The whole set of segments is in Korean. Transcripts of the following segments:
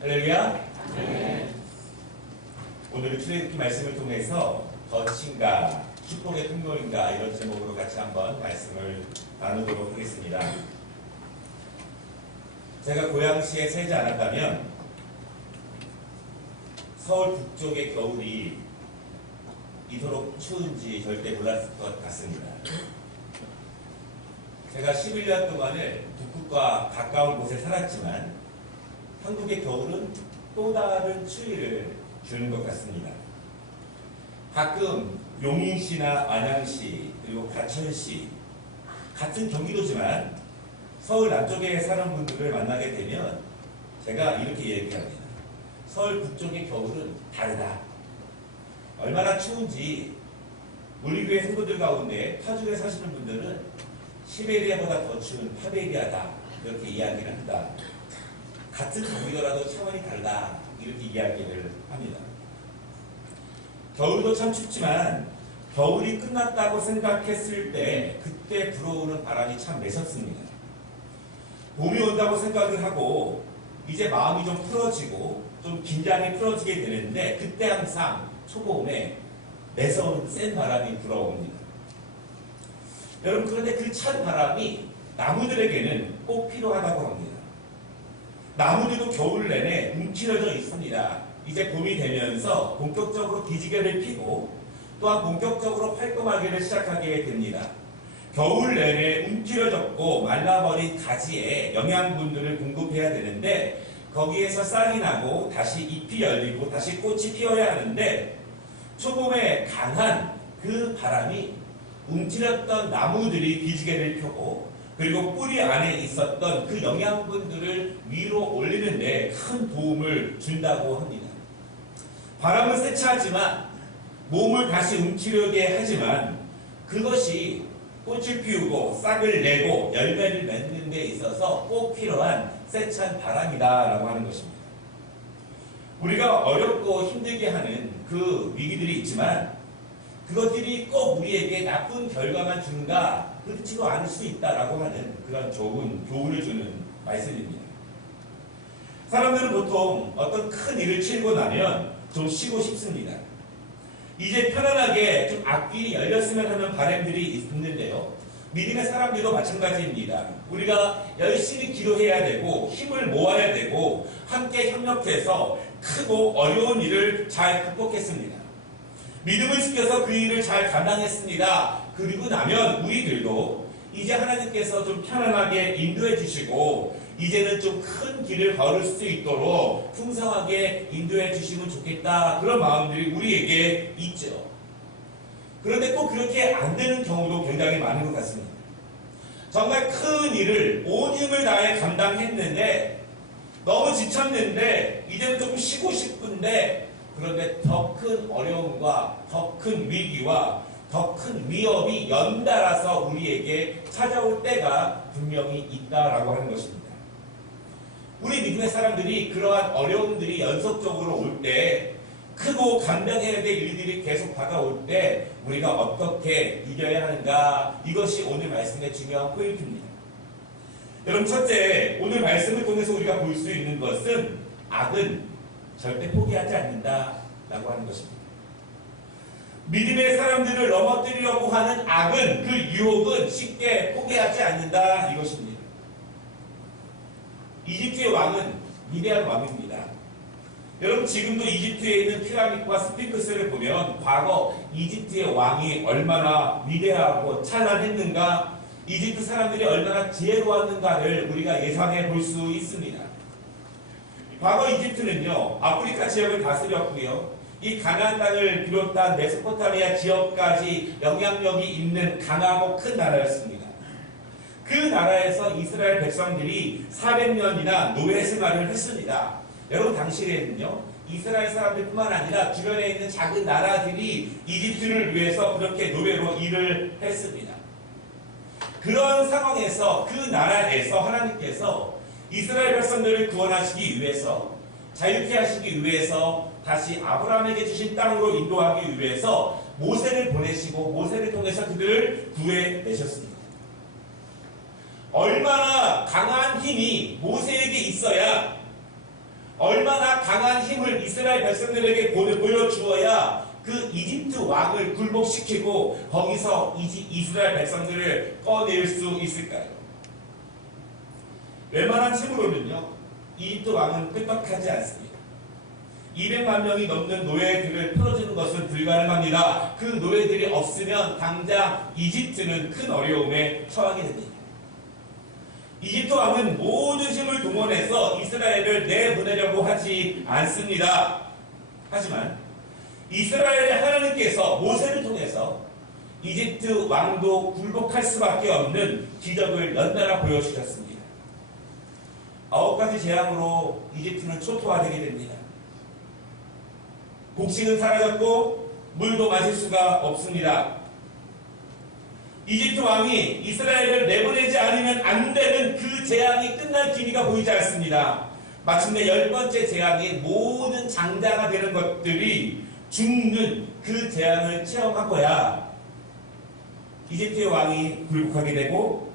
할렐루야. 네. 오늘은 출애굽기 말씀을 통해서 덫인가 축복의 통로인가 이런 제목으로 같이 한번 말씀을 나누도록 하겠습니다. 제가 고양시에 살지 않았다면 서울 북쪽의 겨울이 이토록 추운지 절대 몰랐을 것 같습니다. 제가 11년 동안을 북극과 가까운 곳에 살았지만 한국의 겨울은 또 다른 추위를 주는 것 같습니다. 가끔 용인시나 안양시 그리고 과천시 같은 경기도지만 서울 남쪽에 사는 분들을 만나게 되면 제가 이렇게 얘기합니다. 서울 북쪽의 겨울은 다르다. 얼마나 추운지 우리 교회 성도들 가운데 파주에 사시는 분들은 시베리아보다 더 추운 파베리아다 이렇게 이야기를 한다. 같은 경기도라도 차원이 다르다 이렇게 이야기를 합니다. 겨울도 참 춥지만 겨울이 끝났다고 생각했을 때 그때 불어오는 바람이 참 매섭습니다. 봄이 온다고 생각을 하고 이제 마음이 좀 풀어지고 좀 긴장이 풀어지게 되는데 그때 항상 초봄에 매서운 센 바람이 불어옵니다. 여러분 그런데 그 찬 바람이 나무들에게는 꼭 필요하다고 합니다. 나무들도 겨울 내내 움츠러져 있습니다. 이제 봄이 되면서 본격적으로 기지개를 피고 또한 본격적으로 활동하기를 시작하게 됩니다. 겨울 내내 움츠러졌고 말라버린 가지에 영양분들을 공급해야 되는데 거기에서 싹이 나고 다시 잎이 열리고 다시 꽃이 피어야 하는데 초봄에 강한 그 바람이 움츠렸던 나무들이 기지개를 펴고 그리고 뿌리 안에 있었던 그 영양분들을 위로 올리는데 큰 도움을 준다고 합니다. 바람은 세차하지만 몸을 다시 움츠려게 하지만 그것이 꽃을 피우고 싹을 내고 열매를 맺는 데 있어서 꼭 필요한 세찬 바람이다라고 하는 것입니다. 우리가 어렵고 힘들게 하는 그 위기들이 있지만 그것들이 꼭 우리에게 나쁜 결과만 주는가 그렇지도 않을 수 있다라고 하는 그런 좋은 교훈을 주는 말씀입니다. 사람들은 보통 어떤 큰 일을 치르고 나면 좀 쉬고 싶습니다. 이제 편안하게 좀 앞길이 열렸으면 하는 바람들이 있는데요. 믿음의 사람들도 마찬가지입니다. 우리가 열심히 기도해야 되고 힘을 모아야 되고 함께 협력해서 크고 어려운 일을 잘 극복했습니다. 믿음을 지켜서 그 일을 잘 감당했습니다. 그리고 나면 우리들도 이제 하나님께서 좀 편안하게 인도해 주시고 이제는 좀 큰 길을 걸을 수 있도록 풍성하게 인도해 주시면 좋겠다. 그런 마음들이 우리에게 있죠. 그런데 꼭 그렇게 안 되는 경우도 굉장히 많은 것 같습니다. 정말 큰 일을 온 힘을 다해 감당했는데 너무 지쳤는데 이제는 조금 쉬고 싶은데 그런데 더 큰 어려움과 더 큰 위기와 더 큰 위협이 연달아서 우리에게 찾아올 때가 분명히 있다라고 하는 것입니다. 우리 믿음의 사람들이 그러한 어려움들이 연속적으로 올 때 크고 감당해야 될 일들이 계속 다가올 때 우리가 어떻게 이겨야 하는가 이것이 오늘 말씀의 중요한 포인트입니다. 여러분 첫째 오늘 말씀을 통해서 우리가 볼 수 있는 것은 악은 절대 포기하지 않는다라고 하는 것입니다. 믿음의 사람들을 넘어뜨리려고 하는 악은 그 유혹은 쉽게 포기하지 않는다 이것입니다. 이집트의 왕은 위대한 왕입니다. 여러분 지금도 이집트에 있는 피라미드와 스핑크스를 보면 과거 이집트의 왕이 얼마나 위대하고 찬란했는가 이집트 사람들이 얼마나 지혜로웠는가를 우리가 예상해 볼 수 있습니다. 과거 이집트는요 아프리카 지역을 다스렸고요 이 가나안 땅을 비롯한 메소포타미아 지역까지 영향력이 있는 강하고 큰 나라였습니다. 그 나라에서 이스라엘 백성들이 400년이나 노예 생활을 했습니다. 여러분 당시에는요 이스라엘 사람들뿐만 아니라 주변에 있는 작은 나라들이 이집트를 위해서 그렇게 노예로 일을 했습니다. 그런 상황에서 그 나라에서 하나님께서 이스라엘 백성들을 구원하시기 위해서 자유케 하시기 위해서 다시 아브라함에게 주신 땅으로 인도하기 위해서 모세를 보내시고 모세를 통해서 그들을 구해내셨습니다. 얼마나 강한 힘이 모세에게 있어야 얼마나 강한 힘을 이스라엘 백성들에게 보여주어야 그 이집트 왕을 굴복시키고 거기서 이스라엘 백성들을 꺼낼 수 있을까요? 웬만한 힘으로는요, 이집트 왕은 끄떡하지 않습니다. 200만 명이 넘는 노예들을 풀어주는 것은 불가능합니다. 그 노예들이 없으면 당장 이집트는 큰 어려움에 처하게 됩니다. 이집트 왕은 모든 힘을 동원해서 이스라엘을 내보내려고 하지 않습니다. 하지만 이스라엘의 하나님께서 모세를 통해서 이집트 왕도 굴복할 수밖에 없는 기적을 연달아 보여주셨습니다. 9가지 재앙으로 이집트는 초토화되게 됩니다. 곡식은 사라졌고 물도 마실 수가 없습니다. 이집트 왕이 이스라엘을 내보내지 않으면 안 되는 그 재앙이 끝날 기미가 보이지 않습니다. 마침내 10번째 재앙이 모든 장자가 되는 것들이 죽는 그 재앙을 체험하고야 이집트의 왕이 굴복하게 되고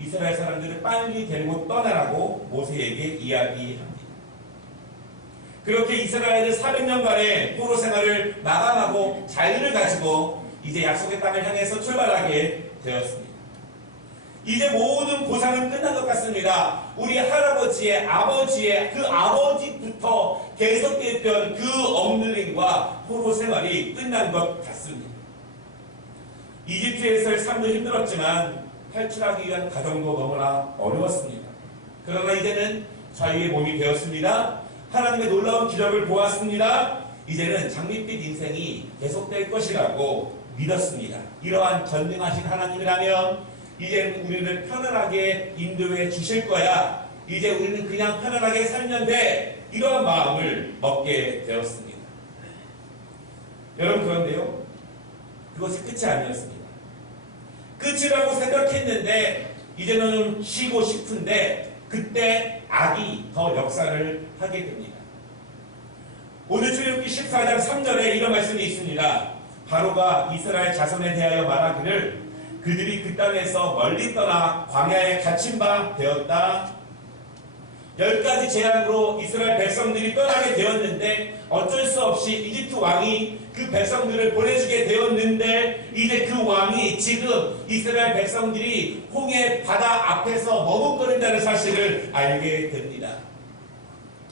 이스라엘 사람들을 빨리 데리고 떠나라고 모세에게 이야기합니다. 그렇게 이스라엘은 400년간의 포로 생활을 마감하고 자유를 가지고 이제 약속의 땅을 향해서 출발하게 되었습니다. 이제 모든 고생은 끝난 것 같습니다. 우리 할아버지의 아버지의 그 아버지부터 계속됐던 그 억눌림과 포로 생활이 끝난 것 같습니다. 이집트에서의 삶도 힘들었지만 탈출하기 위한 과정도 너무나 어려웠습니다. 그러나 이제는 자유의 몸이 되었습니다. 하나님의 놀라운 기적을 보았습니다. 이제는 장밋빛 인생이 계속될 것이라고 믿었습니다. 이러한 전능하신 하나님이라면 이제는 우리를 편안하게 인도해 주실 거야. 이제 우리는 그냥 편안하게 살면 돼. 이러한 마음을 먹게 되었습니다. 여러분, 그런데요, 그것이 끝이 아니었습니다. 끝이라고 생각했는데 이제는 쉬고 싶은데 그때 악이 더 역사를 하게 됩니다. 오늘 출애굽기 14장 3절에 이런 말씀이 있습니다. 바로가 이스라엘 자손에 대하여 말하기를 그들이 그 땅에서 멀리 떠나 광야에 갇힌 바 되었다. 10가지 재앙으로 이스라엘 백성들이 떠나게 되었는데 어쩔 수 없이 이집트 왕이 그 백성들을 보내주게 되었는데 이제 그 왕이 지금 이스라엘 백성들이 홍해 바다 앞에서 머뭇거린다는 사실을 알게 됩니다.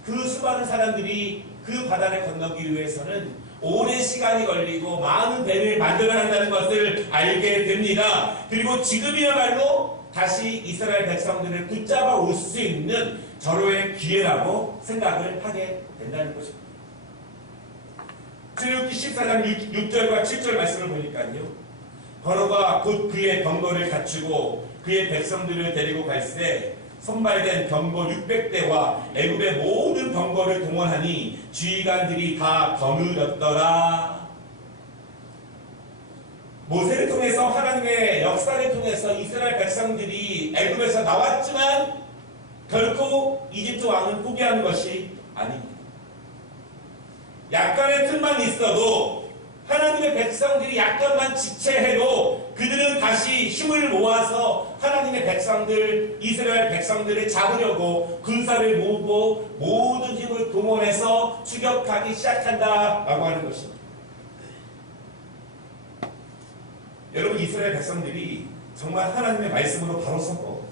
그 수많은 사람들이 그 바다를 건너기 위해서는 오랜 시간이 걸리고 많은 배를 만들어야 한다는 것을 알게 됩니다. 그리고 지금이야말로 다시 이스라엘 백성들을 붙잡아 올 수 있는 절호의 기회라고 생각을 하게 된다는 것입니다. 출애굽기 14장 6절과 7절 말씀을 보니까요, 바로가 곧 그의 병거를 갖추고 그의 백성들을 데리고 갈새 선발된 병거 600대와 애굽의 모든 병거를 동원하니 지휘관들이 다 거느렸더라. 모세를 통해서 하나님의 역사를 통해서 이스라엘 백성들이 애굽에서 나왔지만 결코 이집트 왕은 포기하는 것이 아닙니다. 약간의 틈만 있어도 하나님의 백성들이 약간만 지체해도 그들은 다시 힘을 모아서 하나님의 백성들, 이스라엘 백성들을 잡으려고 군사를 모으고 모든 힘을 동원해서 추격하기 시작한다라고 하는 것입니다. 여러분, 이스라엘 백성들이 정말 하나님의 말씀으로 바로 서고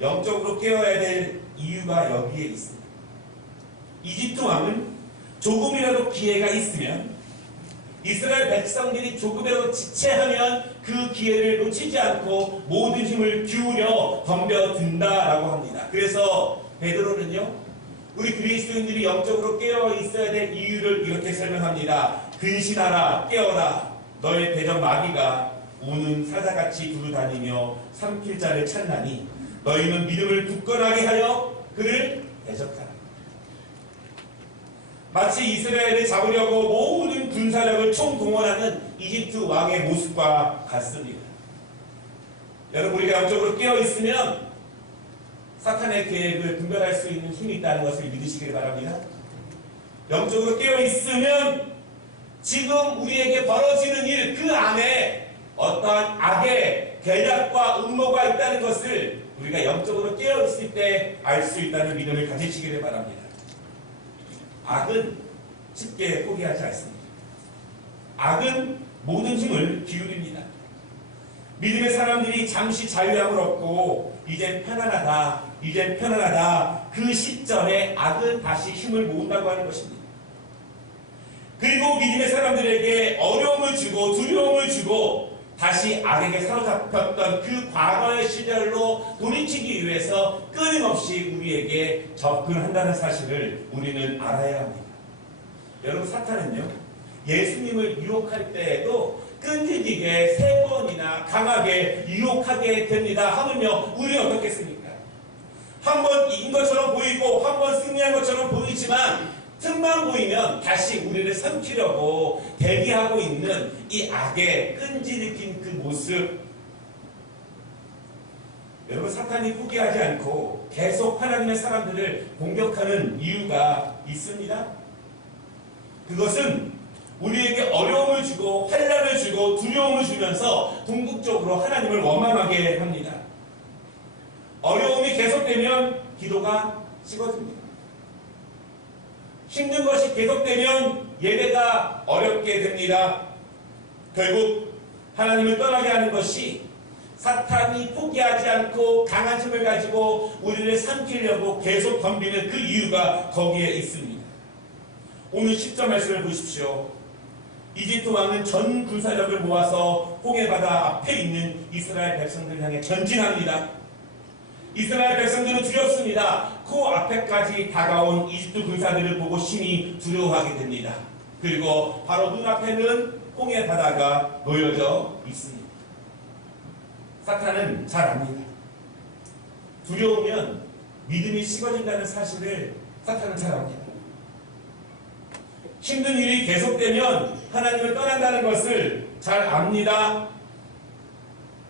영적으로 깨어야 될 이유가 여기에 있습니다. 이집트 왕은 조금이라도 기회가 있으면 이스라엘 백성들이 조금이라도 지체하면 그 기회를 놓치지 않고 모든 힘을 기울여 덤벼든다라고 합니다. 그래서 베드로는요, 우리 그리스도인들이 영적으로 깨어 있어야 될 이유를 이렇게 설명합니다. 근신하라, 깨어라. 너의 대적 마귀가 우는 사자같이 두루다니며 삼킬 자를 찾나니 너희는 믿음을 굳건하게 하여 그를 대적하라. 마치 이스라엘을 잡으려고 모든 군사력을 총동원하는 이집트 왕의 모습과 같습니다. 여러분, 우리가 영적으로 깨어있으면 사탄의 계획을 분별할 수 있는 힘이 있다는 것을 믿으시길 바랍니다. 영적으로 깨어있으면 지금 우리에게 벌어지는 일, 그 안에 어떠한 악의 계략과 음모가 있다는 것을 우리가 영적으로 깨어있을 때 알 수 있다는 믿음을 가지시기를 바랍니다. 악은 쉽게 포기하지 않습니다. 악은 모든 힘을 기울입니다. 믿음의 사람들이 잠시 자유함을 얻고 이젠 편안하다 그 시점에 악은 다시 힘을 모은다고 하는 것입니다. 그리고 믿음의 사람들에게 어려움을 주고 두려움을 주고 다시 악에게 사로잡혔던 그 과거의 시절로 돌이키기 위해서 끊임없이 우리에게 접근한다는 사실을 우리는 알아야 합니다. 여러분, 사탄은요, 예수님을 유혹할 때에도 끈질기게 3번이나 강하게 유혹하게 됩니다. 하면요, 우리는 어떻겠습니까? 한 번 이긴 것처럼 보이고 한 번 승리한 것처럼 보이지만 틈만 보이면 다시 우리를 삼키려고 대기하고 있는 이 악의 끈질긴 그 모습. 여러분, 사탄이 포기하지 않고 계속 하나님의 사람들을 공격하는 이유가 있습니다. 그것은 우리에게 어려움을 주고 환난을 주고 두려움을 주면서 궁극적으로 하나님을 원망하게 합니다. 어려움이 계속되면 기도가 식어집니다. 힘든 것이 계속되면 예배가 어렵게 됩니다. 결국 하나님을 떠나게 하는 것이 사탄이 포기하지 않고 강한 힘을 가지고 우리를 삼키려고 계속 덤비는 그 이유가 거기에 있습니다. 오늘 10절 말씀을 보십시오. 이집트 왕은 전 군사력을 모아서 홍해바다 앞에 있는 이스라엘 백성들 향해 전진합니다. 이스라엘 백성들은 두렵습니다. 그 앞에까지 다가온 이집트 군사들을 보고 심히 두려워하게 됩니다. 그리고 바로 눈앞에는 홍해바다가 놓여져 있습니다. 사탄은 잘 압니다. 두려우면 믿음이 식어진다는 사실을 사탄은 잘 압니다. 힘든 일이 계속되면 하나님을 떠난다는 것을 잘 압니다.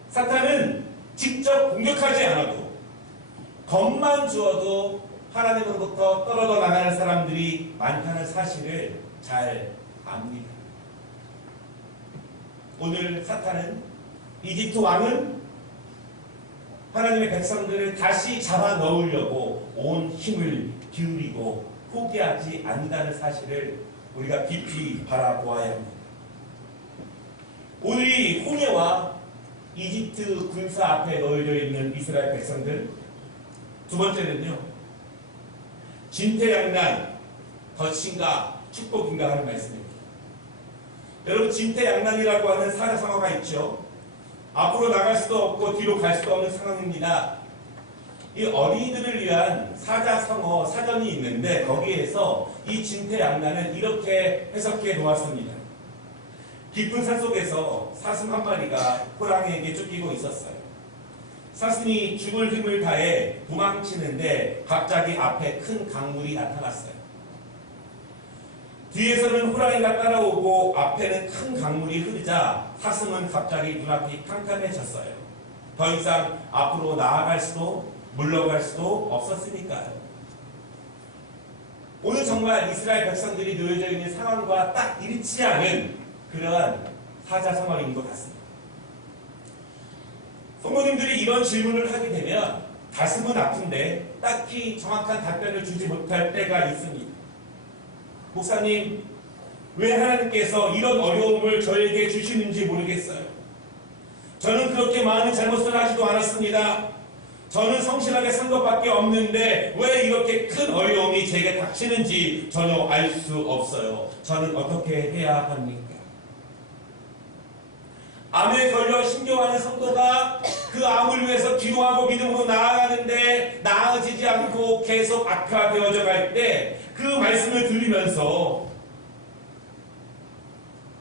사탄은 직접 공격하지 않아도 겁만 주어도 하나님으로부터 떨어져 나가는 사람들이 많다는 사실을 잘 압니다. 오늘 사탄은, 이집트 왕은 하나님의 백성들을 다시 잡아 넣으려고 온 힘을 기울이고 포기하지 않는다는 사실을 우리가 깊이 바라보아야 합니다. 오늘 이 홍해와 이집트 군사 앞에 놓여져 있는 이스라엘 백성들, 두 번째는요, 진퇴양난, 덫인가 축복인가 하는 말씀입니다. 여러분, 진퇴양난이라고 하는 사자성어가 있죠. 앞으로 나갈 수도 없고 뒤로 갈 수도 없는 상황입니다. 이 어린이들을 위한 사자성어 사전이 있는데 거기에서 이 진퇴양난은 이렇게 해석해 놓았습니다. 깊은 산속에서 사슴 한 마리가 호랑이에게 쫓기고 있었어요. 사슴이 죽을 힘을 다해 도망치는데 갑자기 앞에 큰 강물이 나타났어요. 뒤에서는 호랑이가 따라오고 앞에는 큰 강물이 흐르자 사슴은 갑자기 눈앞이 캄캄해졌어요. 더 이상 앞으로 나아갈 수도 물러갈 수도 없었으니까요. 오늘 정말 이스라엘 백성들이 놓여져 있는 상황과 딱 일치 않은 그러한 사자성어인 것 같습니다. 성도님들이 이런 질문을 하게 되면 가슴은 아픈데 딱히 정확한 답변을 주지 못할 때가 있습니다. 목사님, 왜 하나님께서 이런 어려움을 저에게 주시는지 모르겠어요. 저는 그렇게 많은 잘못을 하지도 않았습니다. 저는 성실하게 산 것밖에 없는데 왜 이렇게 큰 어려움이 제게 닥치는지 전혀 알 수 없어요. 저는 어떻게 해야 합니까? 암에 걸려 신경하는 성도가 그 암을 위해서 기도하고 믿음으로 나아가는데 나아지지 않고 계속 악화되어져 갈 때 그 말씀을 들으면서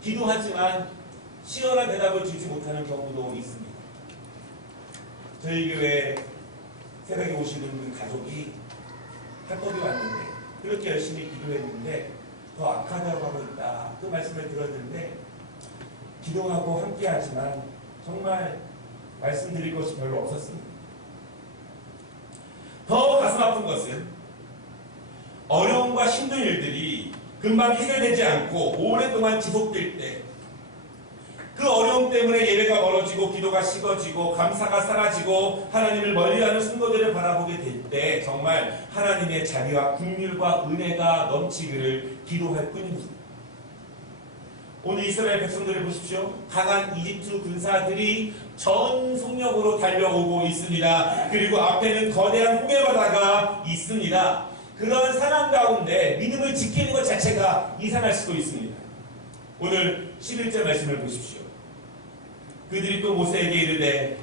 기도하지만 시원한 대답을 주지 못하는 경우도 있습니다. 저희 교회 새벽에 오시는 그 가족이 학법이 왔는데 그렇게 열심히 기도했는데 더 악화되어가고 있다. 그 말씀을 들었는데 기도하고 함께하지만 정말 말씀드릴 것이 별로 없었습니다. 더 가슴 아픈 것은 어려움과 힘든 일들이 금방 해결되지 않고 오랫동안 지속될 때 그 어려움 때문에 예배가 멀어지고 기도가 식어지고 감사가 사라지고 하나님을 멀리하는 순도들을 바라보게 될 때 정말 하나님의 자비와 긍휼과 은혜가 넘치기를 기도할 뿐입니다. 오늘 이스라엘 백성들을 보십시오. 강한 이집트 군사들이 전 속력으로 달려오고 있습니다. 그리고 앞에는 거대한 홍해바다가 있습니다. 그런 상황 가운데 믿음을 지키는 것 자체가 이상할 수도 있습니다. 오늘 11절 말씀을 보십시오. 그들이 또 모세에게 이르되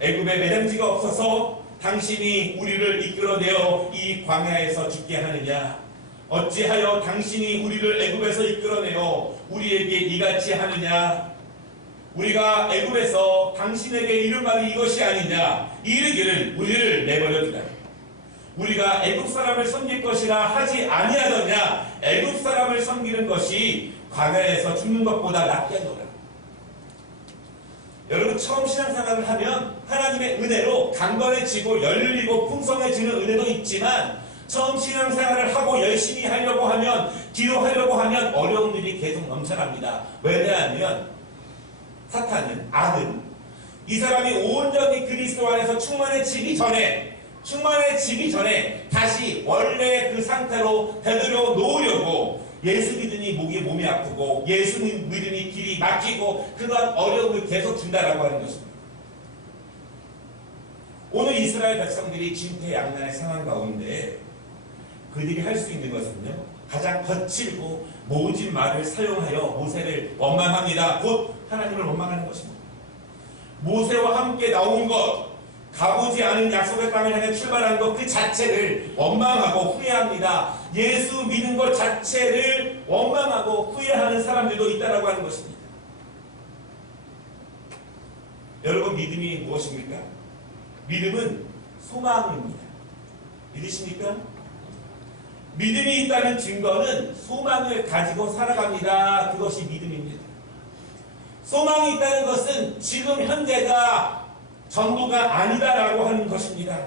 애굽에 매장지가 없어서 당신이 우리를 이끌어내어 이 광야에서 죽게 하느냐? 어찌하여 당신이 우리를 애굽에서 이끌어내어 우리에게 이같이 하느냐? 우리가 애굽에서 당신에게 이른 말이 이것이 아니냐? 이르기를 우리를 내버려두라. 우리가 애굽 사람을 섬길 것이라 하지 아니하더냐? 애굽 사람을 섬기는 것이 광야에서 죽는 것보다 낫겠노라. 여러분, 처음 신앙생활을 하면 하나님의 은혜로 강건해지고 열리고 풍성해지는 은혜도 있지만 처음 신앙생활을 하고 열심히 하려고 하면, 기도하려고 하면 어려움들이 계속 넘쳐납니다. 왜냐하면 사탄은, 악은 이 사람이 온전히 그리스도 안에서 충만해지기 전에 다시 원래 그 상태로 되돌려 놓으려고 예수 믿으니 몸이 아프고 예수 믿으니 길이 막히고 그러한 어려움을 계속 준다라고 하는 것입니다. 오늘 이스라엘 백성들이 진퇴양난의 상황 가운데 그들이 할 수 있는 것은요, 가장 거칠고 모진 말을 사용하여 모세를 원망합니다. 곧 하나님을 원망하는 것입니다. 모세와 함께 나온 것, 가보지 않은 약속의 땅을 향해 출발한 것 그 자체를 원망하고 후회합니다. 예수 믿은 것 자체를 원망하고 후회하는 사람들도 있다라고 하는 것입니다. 여러분, 믿음이 무엇입니까? 믿음은 소망입니다. 믿으십니까? 믿음이 있다는 증거는 소망을 가지고 살아갑니다. 그것이 믿음입니다. 소망이 있다는 것은 지금 현재가 전부가 아니다라고 하는 것입니다.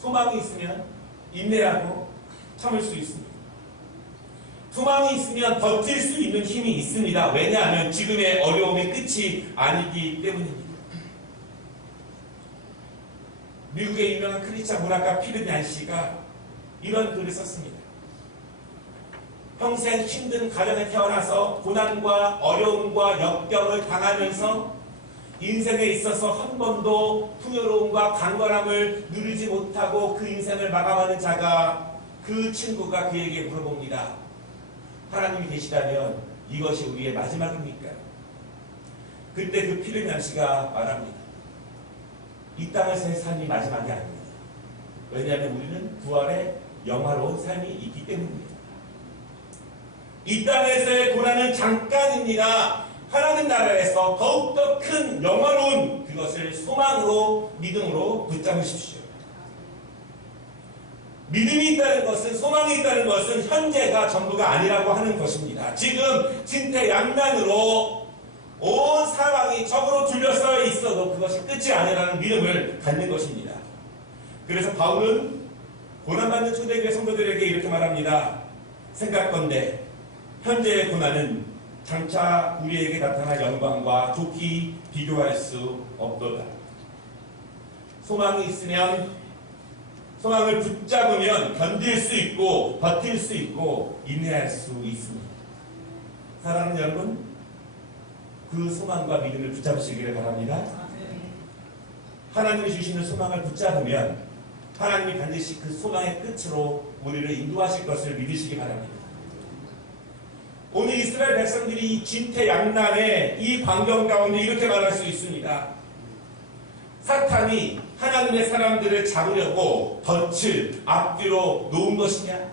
소망이 있으면 인내하고 참을 수 있습니다. 소망이 있으면 버틸 수 있는 힘이 있습니다. 왜냐하면 지금의 어려움의 끝이 아니기 때문입니다. 미국의 유명한 크리스찬 문학가 피르냔 씨가 이런 글을 썼습니다. 평생 힘든 가정에 태어나서 고난과 어려움과 역경을 당하면서 인생에 있어서 한 번도 풍요로움과 강건함을 누리지 못하고 그 인생을 마감하는 자가, 그 친구가 그에게 물어봅니다. 하나님이 계시다면 이것이 우리의 마지막입니까? 그때 그 피르냔 씨가 말합니다. 이 땅에서의 삶이 마지막이 아닙니다. 왜냐하면 우리는 부활의 영화로운 삶이 있기 때문입니다. 이 땅에서의 고난은 잠깐입니다. 하나님 나라에서 더욱더 큰 영화로운 그것을 소망으로, 믿음으로 붙잡으십시오. 믿음이 있다는 것은, 소망이 있다는 것은 현재가 전부가 아니라고 하는 것입니다. 지금 진퇴양난으로 온 상황이 적으로 둘러싸여 있어도 그것이 끝이 아니라는 믿음을 갖는 것입니다. 그래서 바울은 고난받는 초대교회 성도들에게 이렇게 말합니다. 생각건대 현재의 고난은 장차 우리에게 나타날 영광과 좋게 비교할 수 없도다. 소망이 있으면, 소망을 붙잡으면 견딜 수 있고 버틸 수 있고 인내할 수 있습니다. 사랑하는 여러분, 그 소망과 믿음을 붙잡으시기를 바랍니다. 하나님이 주시는 소망을 붙잡으면 하나님이 반드시 그 소망의 끝으로 우리를 인도하실 것을 믿으시기 바랍니다. 오늘 이스라엘 백성들이 이 진퇴양난의 이 광경 가운데 이렇게 말할 수 있습니다. 사탄이 하나님의 사람들을 잡으려고 덫을 앞뒤로 놓은 것이냐?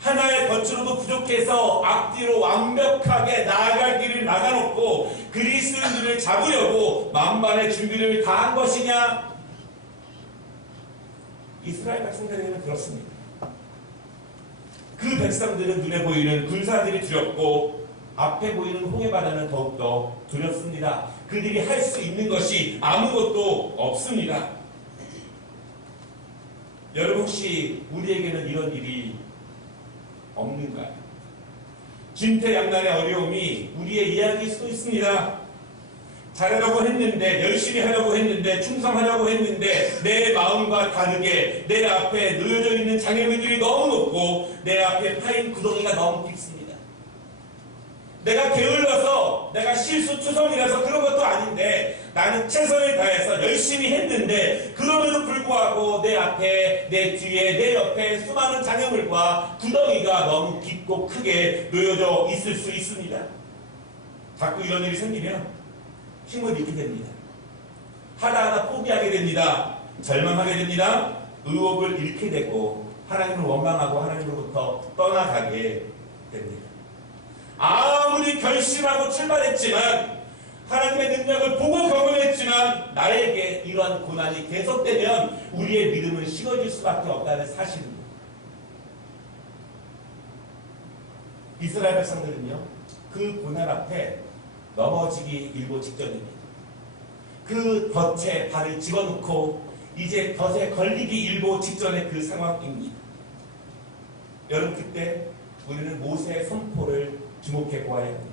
하나의 덫으로도 부족해서 앞뒤로 완벽하게 나아갈 길을 막아놓고 그리스도인들을 잡으려고 만반의 준비를 다한 것이냐? 이스라엘 백성들에게는 그렇습니다. 그 백성들은 눈에 보이는 군사들이 두렵고 앞에 보이는 홍해바다는 더욱더 두렵습니다. 그들이 할 수 있는 것이 아무것도 없습니다. 여러분, 혹시 우리에게는 이런 일이 없는가요? 진퇴양난의 어려움이 우리의 이야기일 수도 있습니다. 잘하려고 했는데, 열심히 하려고 했는데, 충성하려고 했는데 내 마음과 다르게 내 앞에 놓여져 있는 장애물들이 너무 높고 내 앞에 파인 구덩이가 너무 깊습니다. 내가 게을러서, 내가 실수투성이라서 그런 것도 아닌데 나는 최선을 다해서 열심히 했는데 그럼에도 불구하고 내 앞에, 내 뒤에, 내 옆에 수많은 장애물과 구덩이가 너무 깊고 크게 놓여져 있을 수 있습니다. 자꾸 이런 일이 생기면 힘을 잃게 됩니다. 하나하나 포기하게 됩니다. 절망하게 됩니다. 의욕을 잃게 되고 하나님을 원망하고 하나님으로부터 떠나가게 됩니다. 아무리 결심하고 출발했지만, 하나님의 능력을 보고 경험했지만 나에게 이러한 고난이 계속되면 우리의 믿음은 식어질 수밖에 없다는 사실입니다. 이스라엘 백성들은요, 그 고난 앞에 넘어지기 일보 직전입니다. 그 덫에 발을 집어넣고 이제 덫에 걸리기 일보 직전의 그 상황입니다. 여러분, 그때 우리는 모세의 선포를 주목해 보아야 합니다.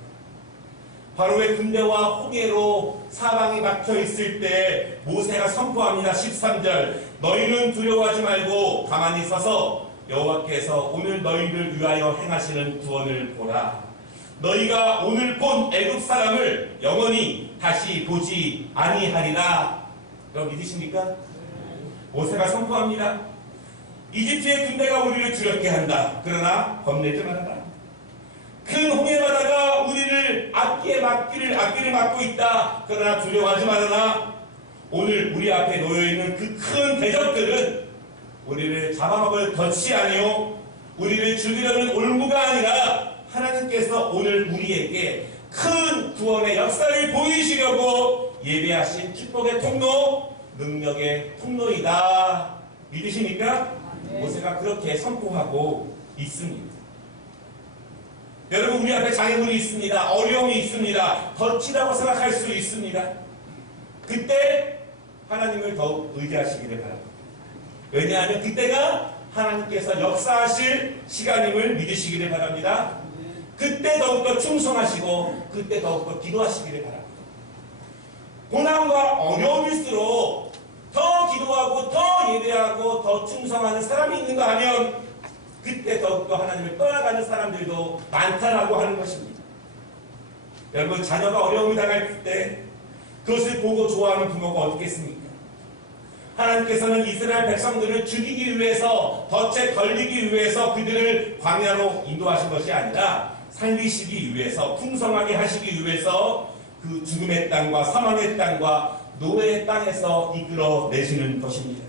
바로의 군대와 홍해로 사방이 막혀 있을 때 모세가 선포합니다. 13절, 너희는 두려워하지 말고 가만히 서서 여호와께서 오늘 너희를 위하여 행하시는 구원을 보라. 너희가 오늘 본 애굽 사람을 영원히 다시 보지 아니하리라. 여러분 믿으십니까? 모세가 선포합니다. 이집트의 군대가 우리를 두렵게 한다. 그러나 겁내지 말아라. 큰 홍해바다가 우리를 앞길을 막고 있다. 그러나 두려워하지 말아라. 오늘 우리 앞에 놓여있는 그 큰 대적들은 우리를 잡아먹을 덫이 아니요 우리를 죽이려는 올무가 아니라 하나님께서 오늘 우리에게 큰 구원의 역사를 보이시려고 예배하신 축복의 통로, 능력의 통로이다. 믿으십니까? 모세가 그렇게 선포하고 있습니다. 여러분, 우리 앞에 장애물이 있습니다. 어려움이 있습니다. 덫이라고 생각할 수 있습니다. 그때 하나님을 더욱 의지하시기를 바랍니다. 왜냐하면 그때가 하나님께서 역사하실 시간임을 믿으시기를 바랍니다. 그때 더욱더 충성하시고 그때 더욱더 기도하시기를 바랍니다. 고난과 어려움일수록 더 기도하고 더 예배하고 더 충성하는 사람이 있는가 하면 그때 더욱더 하나님을 떠나가는 사람들도 많다라고 하는 것입니다. 여러분, 자녀가 어려움을 당할 때 그것을 보고 좋아하는 부모가 어떻겠습니까? 하나님께서는 이스라엘 백성들을 죽이기 위해서, 덫에 걸리기 위해서 그들을 광야로 인도하신 것이 아니라 살리시기 위해서, 풍성하게 하시기 위해서 그 죽음의 땅과 사망의 땅과 노예의 땅에서 이끌어내시는 것입니다.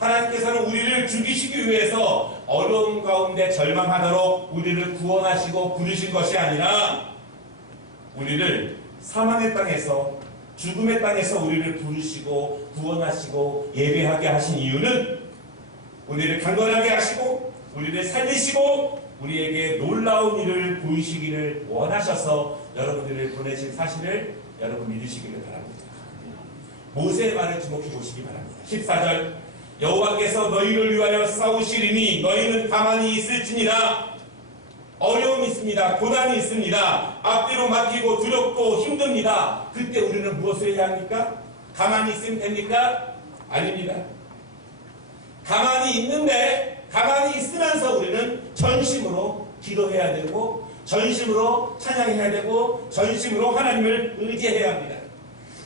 하나님께서는 우리를 죽이시기 위해서 어려움 가운데 절망하도록 우리를 구원하시고 부르신 것이 아니라 우리를 사망의 땅에서, 죽음의 땅에서 우리를 부르시고 구원하시고 예배하게 하신 이유는 우리를 강건하게 하시고 우리를 살리시고 우리에게 놀라운 일을 보이시기를 원하셔서 여러분들을 보내신 사실을 여러분 믿으시기를 바랍니다. 모세의 말을 주목해 보시기 바랍니다. 14절, 여호와께서 너희를 위하여 싸우시리니 너희는 가만히 있을지니라. 어려움이 있습니다. 고난이 있습니다. 앞뒤로 막히고 두렵고 힘듭니다. 그때 우리는 무엇을 해야 합니까? 가만히 있으면 됩니까? 아닙니다. 가만히 있는데, 가만히 있으면서 우리는 전심으로 기도해야 되고 전심으로 찬양해야 되고 전심으로 하나님을 의지해야 합니다.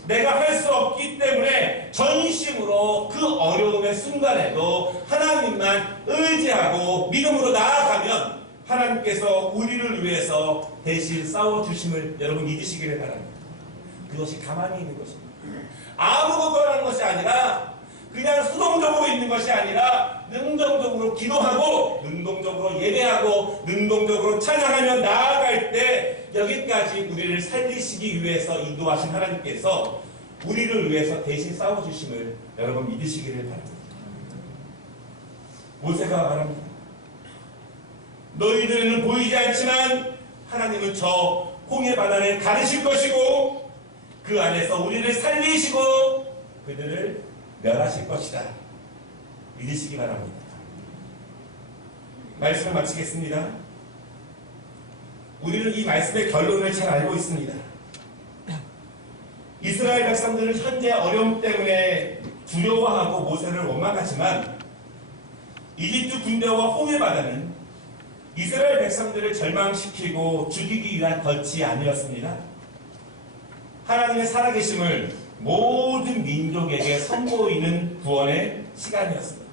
내가 할 수 없기 때문에 전심으로 그 어려움의 순간에도 하나님만 의지하고 믿음으로 나아가면 하나님께서 우리를 위해서 대신 싸워주심을 여러분 믿으시기를 바랍니다. 그것이 가만히 있는 것입니다. 아무것도 하는 것이 아니라 그냥 수동적으로 있는 것이 아니라 능동적으로 기도하고 능동적으로 예배하고 능동적으로 찬양하며 나아갈 때 여기까지 우리를 살리시기 위해서 인도하신 하나님께서 우리를 위해서 대신 싸워주심을 여러분 믿으시기를 바랍니다. 모세가 말합니다. 너희들은 보이지 않지만 하나님은 저 홍해 바다를 가르실 것이고 그 안에서 우리를 살리시고 그들을 멸하실 것이다. 믿으시기 바랍니다. 말씀을 마치겠습니다. 우리는 이 말씀의 결론을 잘 알고 있습니다. 이스라엘 백성들은 현재 어려움 때문에 두려워하고 모세를 원망하지만 이집트 군대와 호위바다는 이스라엘 백성들을 절망시키고 죽이기 위한 덫이 아니었습니다. 하나님의 살아계심을 모든 민족에게 선보이는 구원의 시간이었습니다.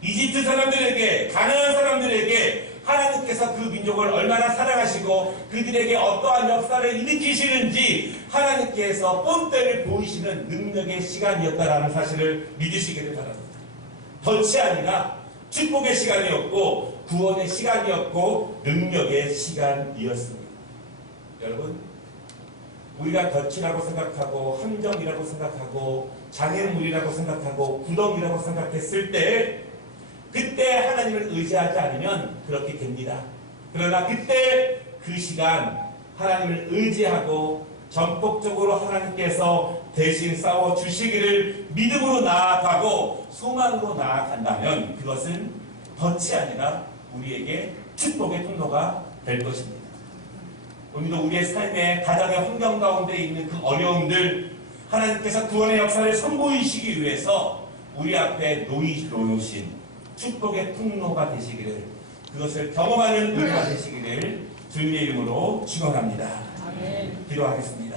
이집트 사람들에게, 가나안 사람들에게 하나님께서 그 민족을 얼마나 사랑하시고 그들에게 어떠한 역사를 일으키시는지 하나님께서 본때를 보이시는 능력의 시간이었다라는 사실을 믿으시기를 바랍니다. 덫이 아니라 축복의 시간이었고 구원의 시간이었고 능력의 시간이었습니다. 여러분, 우리가 덫이라고 생각하고 함정이라고 생각하고 장애물이라고 생각하고 구덩이라고 생각했을 때 그때 하나님을 의지하지 않으면 그렇게 됩니다. 그러나 그때 그 시간 하나님을 의지하고 전폭적으로 하나님께서 대신 싸워주시기를 믿음으로 나아가고 소망으로 나아간다면 그것은 덫이 아니라 우리에게 축복의 통로가 될 것입니다. 오늘도 우리의 삶의 가정의 환경 가운데 있는 그 어려움들 하나님께서 구원의 역사를 선보이시기 위해서 우리 앞에 놓으신 축복의 통로가 되시기를, 그것을 경험하는 은혜가 되시기를 주님의 이름으로 축원합니다. 기도하겠습니다.